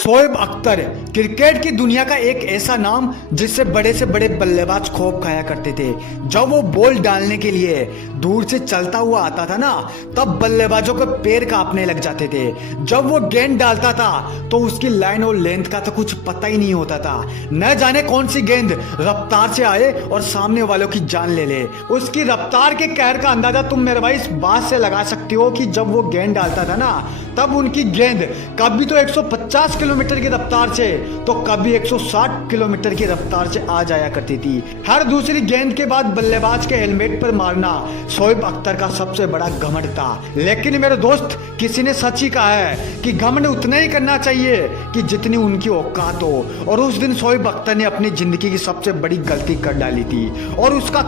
Shoaib Akhtar cricket की दुनिया का एक ऐसा नाम जिससे बड़े से बड़े बल्लेबाज खौफ खाया करते थे। जब वो बॉल डालने के लिए दूर से चलता हुआ आता था ना, तब बल्लेबाजों के पैर कांपने लग जाते थे। जब वो गेंद डालता था तो उसकी लाइन और लेंथ का तो कुछ पता ही नहीं होता था। न जाने कौन सी गेंद रफ्तार से आए और सामने वालों की जान ले ले। उसकी रफ्तार के कहर का अंदाजा तुम मेरे भाई इस बात से लगा सकते हो कि जब वो गेंद डालता था ना, तब उनकी गेंद कभी तो 150 किलोमीटर की रफ्तार से तो कभी 160 किलोमीटर की रफ्तार से आ जाया करती थी। हर दूसरी गेंद के बाद बल्लेबाज के हेलमेट पर मारना शोएब अख्तर का सबसे बड़ा घमंड था। लेकिन मेरे दोस्त, किसी ने सच ही कहा है कि घमंड उतना ही करना चाहिए कि जितनी उनकी औकात हो। और उस दिन शोएब अख्तर ने अपनी जिंदगी की सबसे बड़ी गलती कर डाली थी और उसका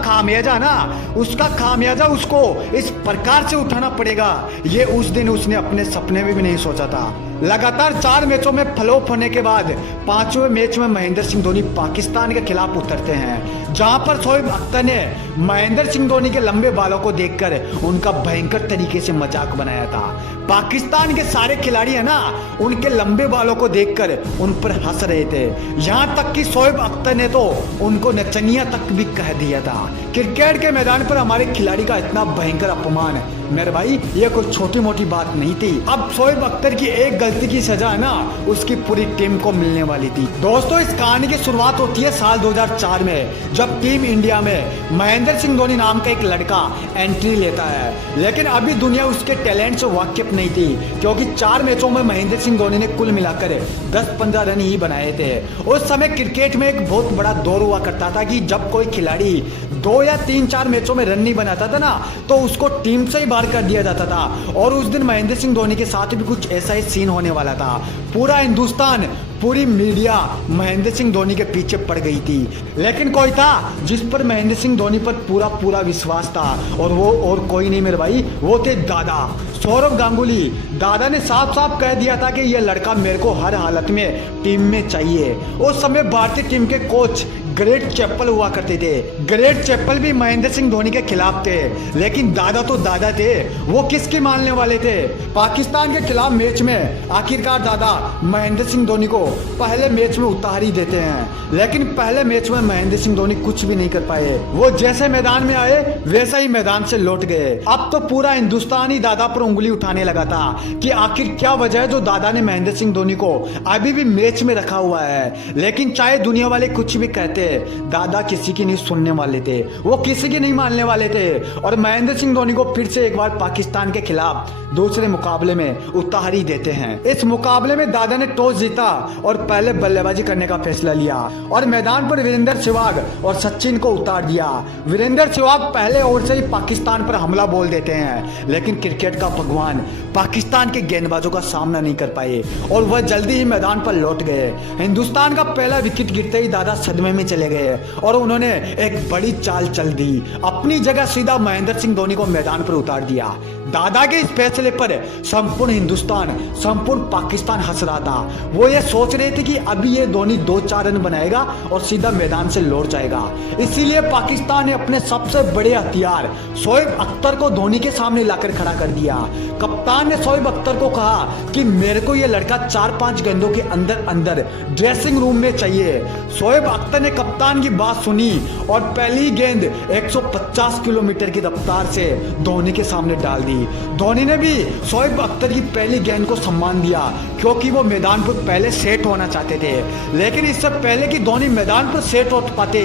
खामियाजा उसको इस प्रकार से उठाना पड़ेगा। ये उस दिन उसने अपने सपने में भी नहीं सोचा था। लगातार 4 मैचों में फ्लॉप होने के बाद 5वें मैच में महेंद्र सिंह धोनी पाकिस्तान के खिलाफ उतरते हैं, जहां पर शोएब अख्तर ने महेंद्र सिंह धोनी के लंबे बालों को देखकर उनका भयंकर तरीके से मजाक बनाया था। पाकिस्तान के सारे खिलाड़ी है ना, उनके लंबे बालों को देखकर उन पर हंस रहे थे। यहां तक कि शोएब अख्तर ने तो उनको नचनिया तक भी कह दिया था। क्रिकेट के मैदान पर हमारे खिलाड़ी का इतना भयंकर अपमान, मेरे भाई, ये कोई छोटी मोटी बात नहीं थी। अब शोएब अख्तर की एक गलती की सजा है ना, उसकी पूरी टीम को मिलने वाली थी। दोस्तों, इस कहानी की शुरुआत होती है साल 2004 में, जब टीम इंडिया में महेंद्र सिंह धोनी नाम का एक लड़का एंट्री लेता है। लेकिन अभी दुनिया उसके टैलेंट से वाकिफ नहीं थी, क्योंकि 4 मैचों में महेंद्र सिंह धोनी ने कुल मिलाकर 10-15 रन ही बनाए थे। उस समय क्रिकेट में एक बहुत बड़ा दौर हुआ करता था कि जब कोई खिलाड़ी 2 या 3-4 मैचों में रन नहीं बनाता था ना, तो उसको टीम से ही बाहर कर दिया जाता था। और उस दिन महेंद्र सिंह धोनी के साथ भी कुछ ऐसा ही सीन होने वाला था। पूरा हिंदुस्तान, पूरी मीडिया महेंद्र सिंह धोनी के पीछे पड़ गई थी। लेकिन कोई था जिस पर महेंद्र सिंह धोनी पर पूरा विश्वास था, और वो और कोई नहीं मेरे भाई, वो थे दादा सौरव गांगुली। दादा ने साफ साफ कह दिया था कि यह लड़का मेरे को हर हालत में टीम में चाहिए। उस समय भारतीय टीम के कोच ग्रेट चैपल हुआ करते थे। ग्रेट चैपल भी महेंद्र सिंह धोनी के खिलाफ थे, लेकिन दादा तो दादा थे, वो किसकी मानने वाले थे। पाकिस्तान के खिलाफ मैच में आखिरकार दादा महेंद्र सिंह धोनी को पहले मैच में उतार ही देते हैं। लेकिन पहले मैच में महेंद्र सिंह धोनी कुछ भी नहीं कर पाए। वो जैसे मैदान में आए वैसा ही मैदान से लौट गए। अब तो पूरा हिंदुस्तान ही दादा पर उंगली उठाने लगा था कि आखिर क्या वजह है जो दादा ने महेंद्र सिंह धोनी को अभी भी मैच में रखा हुआ है। लेकिन चाहे दुनिया वाले कुछ भी कहते, दादा किसी की नहीं सुनने वाले थे, वो किसी की नहीं मानने वाले थे। और महेंद्र सिंह धोनी को फिर से एक बार पाकिस्तान के खिलाफ दूसरे मुकाबले में उतार ही देते हैं। इस मुकाबले में दादा ने टॉस जीता और पहले बल्लेबाजी करने का फैसला लिया और मैदान पर वीरेंद्र सहवाग और सचिन को उतार दिया। वीरेंद्र सहवाग पहले ओवर से ही पाकिस्तान पर हमला बोल देते हैं, लेकिन क्रिकेट का भगवान पाकिस्तान के गेंदबाजों का सामना नहीं कर पाए और वह जल्दी ही मैदान पर लौट गए। हिंदुस्तान का पहला विकेट गिरते ही दादा सदमे में चले गए और उन्होंने एक बड़ी चाल चल दी। अपनी जगह सीधा महेंद्र सिंह धोनी को मैदान पर उतार दिया। दादा के इस फैसले पर संपूर्ण हिंदुस्तान, संपूर्ण पाकिस्तान हंस रहा था। वो ये सोच रहे थे कि अभी ये धोनी 2-4 रन बनाएगा और सीधा मैदान से लौट जाएगा। इसीलिए पाकिस्तान ने अपने सबसे बड़े हथियार शोएब अख्तर को धोनी के सामने लाकर खड़ा कर दिया। कप्तान ने शोएब अख्तर को कहा कि मेरे को ये लड़का 4-5 गेंदों के अंदर ड्रेसिंग रूम में चाहिए। शोएब अख्तर ने कप्तान की बात सुनी और पहली गेंद 150 किलोमीटर की रफ्तार से धोनी के सामने डाल दी। धोनी ने भी शोएब अख्तर की पहली गेंद को सम्मान दिया, क्योंकि वो मैदान पर पहले सेट होना चाहते थे। लेकिन इससे पहले कि धोनी मैदान पर सेट हो पाते,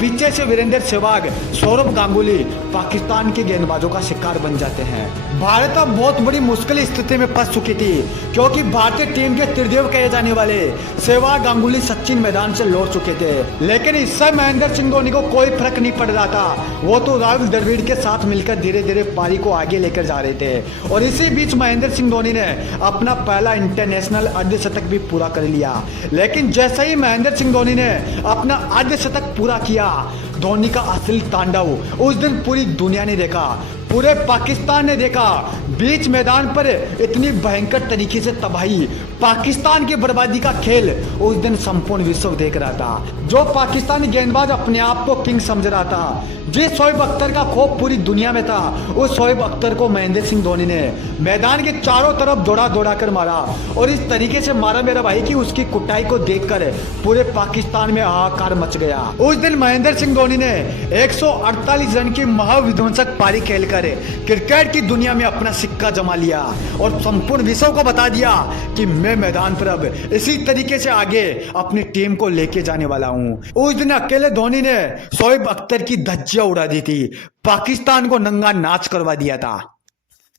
पीछे से वीरेंद्र सहवाग, सौरव गांगुली पाकिस्तान के गेंदबाजों का शिकार बन जाते हैं। भारत अब बहुत बड़ी मुश्किल स्थिति में फंस चुकी थी, क्योंकि भारतीय टीम के त्रिदेव कहे जाने वाले सहवाग, गांगुली, सचिन मैदान से लौट चुके थे। लेकिन इससे महेंद्र सिंह धोनी को कोई फर्क नहीं पड़ रहा था। वो तो राहुल द्रविड़ के साथ मिलकर धीरे धीरे पारी को आगे लेकर जा रहे थे। और इसी बीच महेंद्र सिंह धोनी ने अपना पहला इंटरनेशनल अर्धशतक भी पूरा कर लिया। लेकिन जैसे ही महेंद्र सिंह धोनी ने अपना अर्धशतक पूरा किया, धोनी का असली तांडव उस दिन पूरी दुनिया ने देखा, पूरे पाकिस्तान ने देखा। बीच मैदान पर इतनी भयंकर तरीके से तबाही पाकिस्तान की बर्बादी का खेल उस दिन संपूर्ण विश्व देख रहा था। जो पाकिस्तानी गेंदबाज अपने आप को किंग समझ रहा था, जिस शोएब अख्तर का खौफ पूरी दुनिया में था, उस शोएब अख्तर को महेंद्र सिंह धोनी ने मैदान के चारों तरफ दौड़ा दौड़ा कर मारा और इस तरीके से मारा मेरा भाई कि उसकी कुटाई को देखकर पूरे पाकिस्तान में हाहाकार मच गया। उस दिन महेंद्र सिंह धोनी ने 148 रन की महाविध्वंसक पारी खेलकर क्रिकेट की दुनिया में अपना सिक्का जमा लिया और संपूर्ण विश्व को बता दिया कि मैं मैदान पर अब इसी तरीके से आगे अपनी टीम को लेके जाने वाला हूं। उस दिन अकेले धोनी ने शोएब अख्तर की धज्जियां उड़ा दी थी, पाकिस्तान को नंगा नाच करवा दिया था।